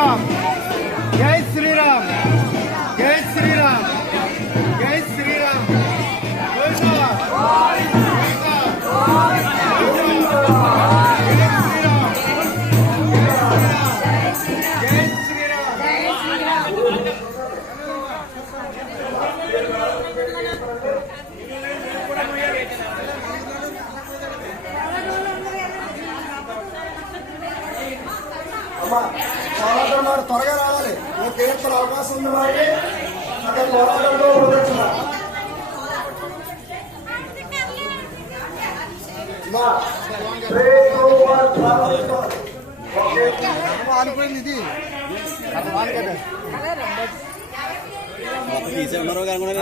శ్రీరామ్ జై శ్రీరామ్ జై శ్రీరామ్ జై శ్రీరామ్ పోరాటం త్వరగా రావాలి. కేవలం అవకాశం ఉంది వారికి అక్కడ పోరాటంలో ప్రదర్శన అనుకునేది ఇది మరో కాకుండా